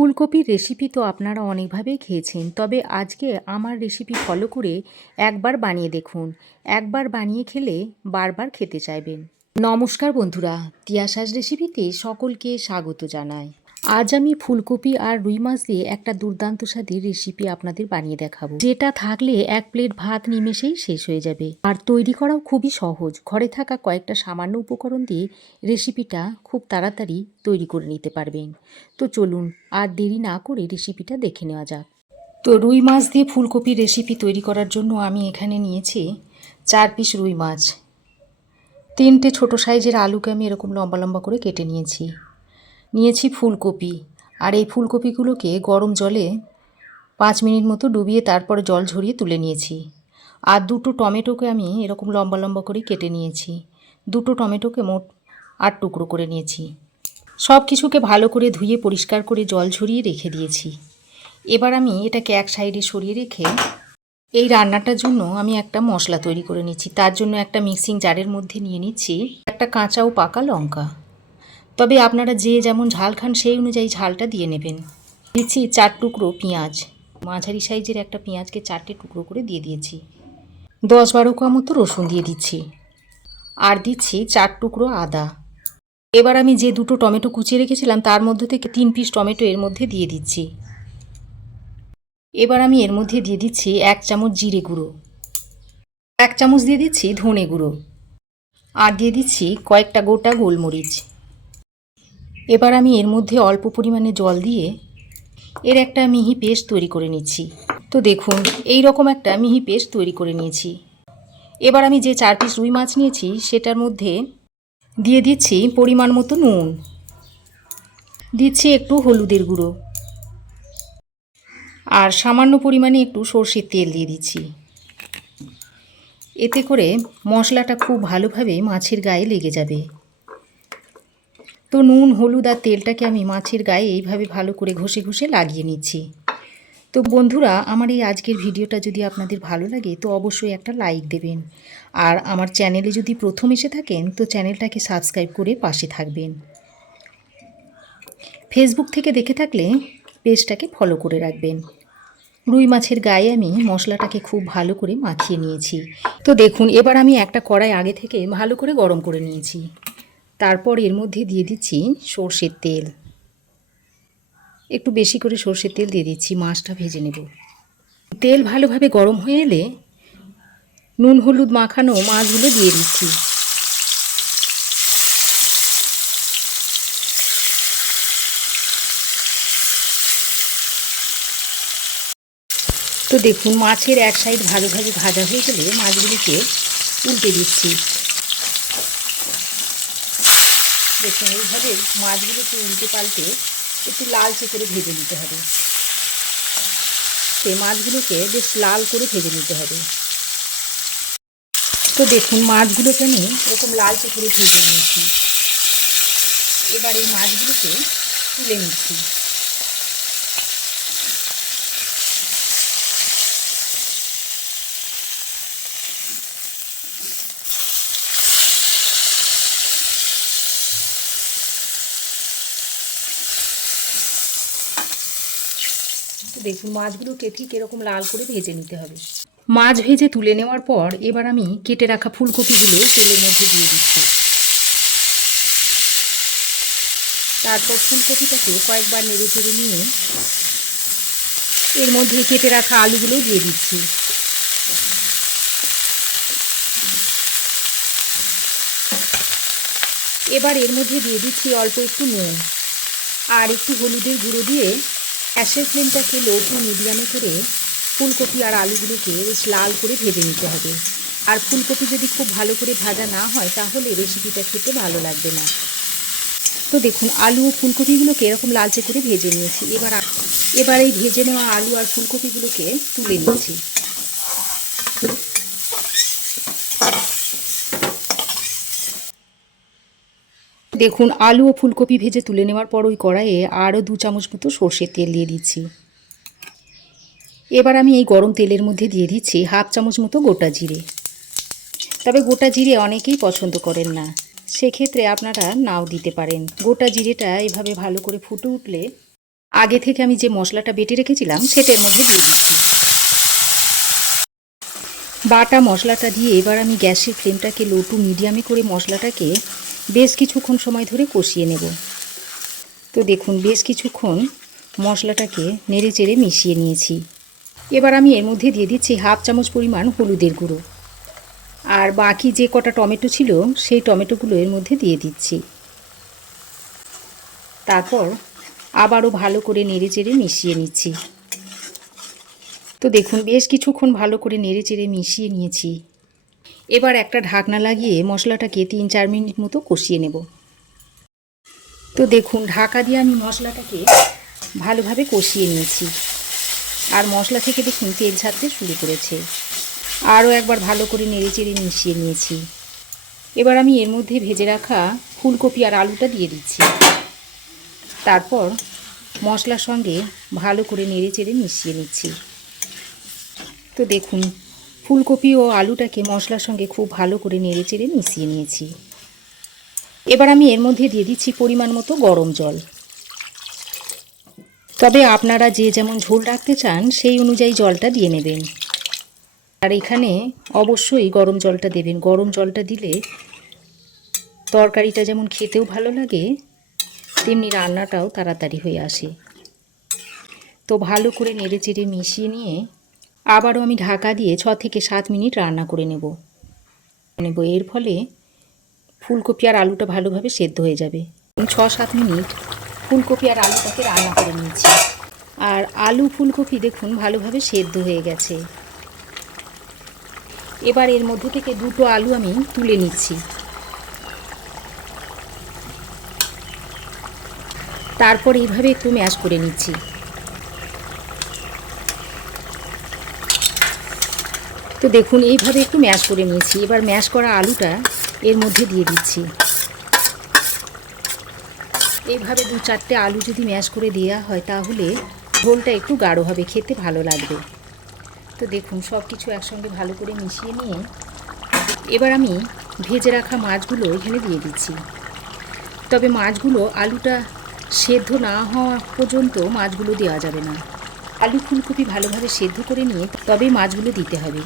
ফুলকপির রেসিপি তো আপনারা অনেকভাবেই খেয়েছেন, তবে আজকে আমার রেসিপি ফলো করে একবার বানিয়ে দেখুন। একবার বানিয়ে খেলে বারবার খেতে চাইবেন। নমস্কার বন্ধুরা তিয়াশাস রেসিপিতে সকলকে স্বাগত জানাই। আজ আমি ফুলকপি আর রুই মাছ দিয়ে একটা দুর্দান্ত স্বাদের রেসিপি আপনাদের বানিয়ে দেখাবো। যেটা থাকলে এক প্লেট ভাত নিমেষেই শেষ হয়ে যাবে। আর তৈরি করাও খুবই সহজ। ঘরে থাকা কয়েকটা সামান্য উপকরণ দিয়ে রেসিপিটা খুব তাড়াতাড়ি তৈরি করে নিতে পারবেন। তো চলুন, আর দেরি না করে রেসিপিটা দেখে নেওয়া যাক। তো রুই মাছ দিয়ে ফুলকপির রেসিপি তৈরি করার জন্য আমি এখানে নিয়েছি চার পিস রুই মাছ। তিনটে ছোট সাইজের আলুকে আমি এরকম লম্বা লম্বা করে কেটে নিয়েছি। নিয়েছি ফুলকপি। আর এই ফুলকপিগুলোকে গরম জলে পাঁচ মিনিট মতো ডুবিয়ে তারপরে জল ঝরিয়ে তুলে নিয়েছি। আর দুটো টমেটোকে আমি এরকম লম্বা লম্বা করে কেটে নিয়েছি। দুটো টমেটোকে মোট আট টুকরো করে নিয়েছি। সব কিছুকে ভালো করে ধুয়ে পরিষ্কার করে জল ঝরিয়ে রেখে দিয়েছি। এবার আমি এটাকে এক সাইডে সরিয়ে রেখে এই রান্নাটার জন্য আমি একটা মশলা তৈরি করে নিচ্ছি। তার জন্য একটা মিক্সিং জারের মধ্যে নিয়ে নিচ্ছি একটা কাঁচা ও পাকা লঙ্কা। তবে আপনারা যে যেমন ঝাল খান, সেই অনুযায়ী ঝালটা দিয়ে নেবেন। দিচ্ছি চার টুকরো পেঁয়াজ। মাঝারি সাইজের একটা পেঁয়াজকে চারটে টুকরো করে দিয়ে দিয়েছি। দশ বারো কোয়া মতো রসুন দিয়ে দিচ্ছি। আর দিচ্ছি চার টুকরো আদা। এবার আমি যে দুটো টমেটো কুচিয়ে রেখেছিলাম, তার মধ্যে থেকে তিন পিস টমেটো এর মধ্যে দিয়ে দিচ্ছি। এবার আমি এর মধ্যে দিয়ে দিচ্ছি এক চামচ জিরে গুঁড়ো। এক চামচ দিয়ে দিচ্ছি ধনে গুঁড়ো। আর দিয়ে দিচ্ছি কয়েকটা গোটা গোলমরিচ। এবার আমি এর মধ্যে অল্প পরিমাণে জল দিয়ে এর একটা মিহি পেস্ট তৈরি করে নিচ্ছি। তো দেখুন, এই রকম একটা মিহি পেস্ট তৈরি করে নিয়েছি। এবার আমি যে চার পিস রুই মাছ নিয়েছি, সেটার মধ্যে দিয়ে দিচ্ছি পরিমাণ মতো নুন। দিচ্ছি একটু হলুদের গুঁড়ো। আর সামান্য পরিমাণে একটু সর্ষের তেল দিয়ে দিচ্ছি। এতে করে মশলাটা খুব ভালোভাবে মাছের গায়ে লেগে যাবে। তো নুন, হলুদ আর তেলটাকে আমি মাছের গায়ে এইভাবে ভালো করে ঘষে ঘষে লাগিয়ে নিচ্ছি। তো বন্ধুরা, আমার এই আজকের ভিডিওটা যদি আপনাদের ভালো লাগে, তো অবশ্যই একটা লাইক দেবেন। আর আমার চ্যানেলে যদি প্রথম এসে থাকেন, তো চ্যানেলটাকে সাবস্ক্রাইব করে পাশে থাকবেন। ফেসবুক থেকে দেখে থাকলে পেজটাকে ফলো করে রাখবেন। রুই মাছের গায়ে আমি মশলাটাকে খুব ভালো করে মাখিয়ে নিয়েছি। তো দেখুন, এবার আমি একটা কড়াই আগে থেকে ভালো করে গরম করে নিয়েছি। তারপর এর মধ্যে দিয়ে দিচ্ছি সর্ষের তেল। একটু বেশি করে সর্ষের তেল দিয়ে দিচ্ছি, মাছটা ভেজে নেব। তেল ভালোভাবে গরম হয়ে এলে নুন, হলুদ মাখানো মাছগুলো দিয়ে দিচ্ছি। তো দেখুন, মাছের এক সাইড ভালোভাবে ভাজা হয়ে গেলে মাছগুলিকে উল্টে দিচ্ছি। দেখুন, এইভাবে মাছগুলোকে উল্টে পাল্টে একটু লালচে করে ভেজে নিতে হবে। সে মাছগুলোকে বেশ লাল করে ভেজে নিতে হবে। তো দেখুন, মাছগুলোকে আমি এরকম লালচে করে ভেজে নিয়েছি। এবার এই মাছগুলোকে তুলে নিচ্ছি। তো দেখুন, মাছগুলোকে ঠিক এরকম লাল করে ভেজে নিতে হবে। মাছ ভেজে তুলে নেওয়ার পর এবার আমি কেটে রাখা ফুলকপিগুলো তেলের মধ্যে দিয়ে দিচ্ছি। তারপর ফুলকপিটাকে কয়েকবার নেড়ে চেড়ে নিয়ে এর মধ্যে কেটে রাখা আলুগুলো দিয়ে দিচ্ছি। এবার এর মধ্যে দিয়ে দিচ্ছি অল্প একটু নুন আর একটু হলুদের গুঁড়ো দিয়ে গ্যাসের ফ্লেমটাকে লো টু মিডিয়ামে করে ফুলকপি আর আলুগুলোকে বেশ লাল করে ভেজে নিতে হবে। আর ফুলকপি যদি খুব ভালো করে ভাজা না হয়, তাহলে রেসিপিটা খেতে ভালো লাগবে না। তো দেখুন, আলু ও ফুলকপিগুলোকে এরকম লালচে করে ভেজে নিয়েছি। এবার এবার এই ভেজে নেওয়া আলু আর ফুলকপিগুলোকে তুলে নিচ্ছি। দেখুন, আলু ও ফুলকপি ভেজে তুলে নেওয়ার পর ওই কড়াইয়ে আরও দু চামচ মতো সর্ষের তেল দিয়ে দিচ্ছি। এবার আমি এই গরম তেলের মধ্যে দিয়ে দিচ্ছি হাফ চামচ মতো গোটা জিরে। তবে গোটা জিরে অনেকেই পছন্দ করেন না। সেক্ষেত্রে আপনারা নাও দিতে পারেন। গোটা জিরেটা এভাবে ভালো করে ফুটে উঠলে আগে থেকে আমি যে মশলাটা বেটে রেখেছিলাম সেটার মধ্যে দিয়ে দিচ্ছি। বাটা মশলাটা দিয়ে এবার আমি গ্যাসের ফ্লেমটাকে লো টু মিডিয়ামে করে মশলাটাকে বেশ কিছুক্ষণ সময় ধরে কষিয়ে নেব। তো দেখুন, বেশ কিছুক্ষণ মশলাটাকে নেড়ে চেড়ে মিশিয়ে নিয়েছি। এবার আমি এর মধ্যে দিয়ে দিচ্ছি হাফ চামচ পরিমাণ হলুদের গুঁড়ো। আর বাকি যে কটা টমেটো ছিল, সেই টমেটোগুলো এর মধ্যে দিয়ে দিচ্ছি। তারপর আবারও ভালো করে নেড়ে চেড়ে মিশিয়ে নিচ্ছি। তো দেখুন, বেশ কিছুক্ষণ ভালো করে নেড়ে চেড়ে মিশিয়ে নিয়েছি। এবার একটা ঢাকনা লাগিয়ে মশলাটাকে তিন চার মিনিট মতো কষিয়ে নেব। তো দেখুন, ঢাকা দিয়ে আমি মশলাটাকে ভালোভাবে কষিয়ে নিয়েছি। আর মশলা থেকে দেখুন তেল ছাড়তে শুরু করেছে। আরও একবার ভালো করে নেড়ে চেড়ে মিশিয়ে নিয়েছি। এবার আমি এর মধ্যে ভেজে রাখা ফুলকপি আর আলুটা দিয়ে দিচ্ছি। তারপর মশলার সঙ্গে ভালো করে নেড়ে চেড়ে মিশিয়ে নিচ্ছি। তো দেখুন ফুলকপি ও আলুটাকে মশলার সঙ্গে খুব ভালো করে নেড়ে চেড়ে মিশিয়ে নিয়েছি। এবার আমি এর মধ্যে দিয়ে দিচ্ছি পরিমাণ মতো গরম জল। তবে আপনারা যে যেমন ঝোল রাখতে চান, সেই অনুযায়ী জলটা দিয়ে নেবেন। আর এখানে অবশ্যই গরম জলটা দেবেন। গরম জলটা দিলে তরকারিটা যেমন খেতেও ভালো লাগে, তেমনি রান্নাটাও তাড়াতাড়ি হয়ে আসে। তো ভালো করে নেড়ে চেড়ে মিশিয়ে নিয়ে আবারও আমি ঢাকা দিয়ে ছ থেকে সাত মিনিট রান্না করে নেব। নেব। এর ফলে ফুলকপি আর আলুটা ভালোভাবে সেদ্ধ হয়ে যাবে। ছ সাত মিনিট ফুলকপি আর আলুটাকে রান্না করে নিয়েছি। আর আলু ফুলকপি দেখুন ভালোভাবে সেদ্ধ হয়ে গেছে। এবার এর মধ্যে থেকে দুটো আলু আমি তুলে নিচ্ছি। তারপর এইভাবে একটু ম্যাশ করে নিচ্ছি। তো দেখুন, এইভাবে একটু ম্যাশ করে নিয়েছি। এবার ম্যাশ করা আলুটা এর মধ্যে দিয়ে দিচ্ছি। এইভাবে দু চারটে আলু যদি ম্যাশ করে দেওয়া হয়, তাহলে ঝোলটা একটু গাঢ় হবে, খেতে ভালো লাগবে। তো দেখুন সব কিছু একসঙ্গে ভালো করে মিশিয়ে নিয়ে এবার আমি ভেজে রাখা মাছগুলো এখানে দিয়ে দিচ্ছি। তবে মাছগুলো আলুটা সেদ্ধ না হওয়া পর্যন্ত মাছগুলো দেওয়া যাবে না। আলু ফুলকপি ভালোভাবে সেদ্ধ করে নিয়ে তবেই মাছগুলো দিতে হবে।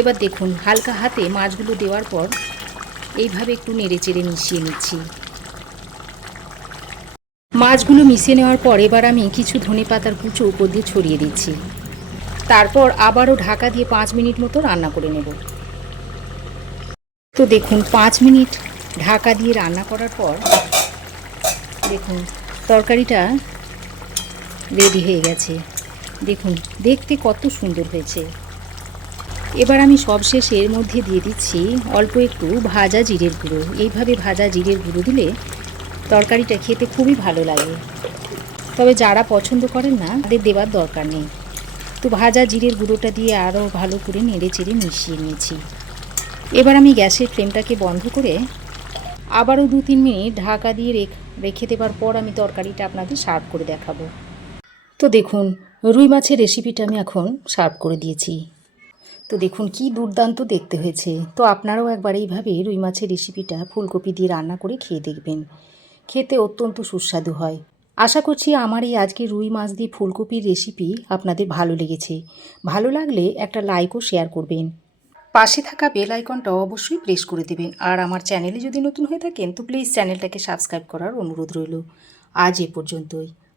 এবার দেখুন, হালকা হাতে মাছগুলো দেওয়ার পর এইভাবে একটু নেড়ে চেড়ে মিশিয়ে নিচ্ছি। মাছগুলো মিশিয়ে নেওয়ার পর এবার আমি কিছু ধনে পাতার কুচো উপর দিয়ে ছড়িয়ে দিচ্ছি। তারপর আবারও ঢাকা দিয়ে পাঁচ মিনিট মতো রান্না করে নেব। তো দেখুন, পাঁচ মিনিট ঢাকা দিয়ে রান্না করার পর দেখুন, তরকারিটা রেডি হয়ে গেছে। দেখুন, দেখতে কত সুন্দর হয়েছে। এবার আমি সবশেষে এর মধ্যে দিয়ে দিচ্ছি অল্প একটু ভাজা জিরের গুঁড়ো। এইভাবে ভাজা জিরের গুঁড়ো দিলে তরকারিটা খেতে খুবই ভালো লাগে। তবে যারা পছন্দ করেন না, তাদের দেওয়ার দরকার নেই। তো ভাজা জিরের গুঁড়োটা দিয়ে আরও ভালো করে নেড়ে চেড়ে মিশিয়ে নিয়েছি। এবার আমি গ্যাসের ফ্লেমটাকে বন্ধ করে আবারও দু তিন মিনিট ঢাকা দিয়ে রেখে দেবার পর আমি তরকারিটা আপনাদের সার্ভ করে দেখাবো। তো দেখুন, রুই মাছের রেসিপিটা আমি এখন সার্ভ করে দিয়েছি। তো দেখুন কি দুর্দান্ত দেখতে হয়েছে। তো আপনারাও একবার এইভাবে রুই মাছের রেসিপিটা ফুলকপি দিয়ে রান্না করে খেয়ে দেখবেন। খেতে অত্যন্ত সুস্বাদু হয়। আশা করছি আমার এই আজকে রুই মাছ দিয়ে ফুলকপির রেসিপি আপনাদের ভালো লেগেছে। ভালো লাগলে একটা লাইকও শেয়ার করবেন। পাশে থাকা বেল আইকনটা অবশ্যই প্রেস করে দেবেন। আর আমার চ্যানেলে যদি নতুন হয়ে থাকেন, তো প্লিজ চ্যানেলটাকে সাবস্ক্রাইব করার অনুরোধ রইল। আজ এ পর্যন্তই।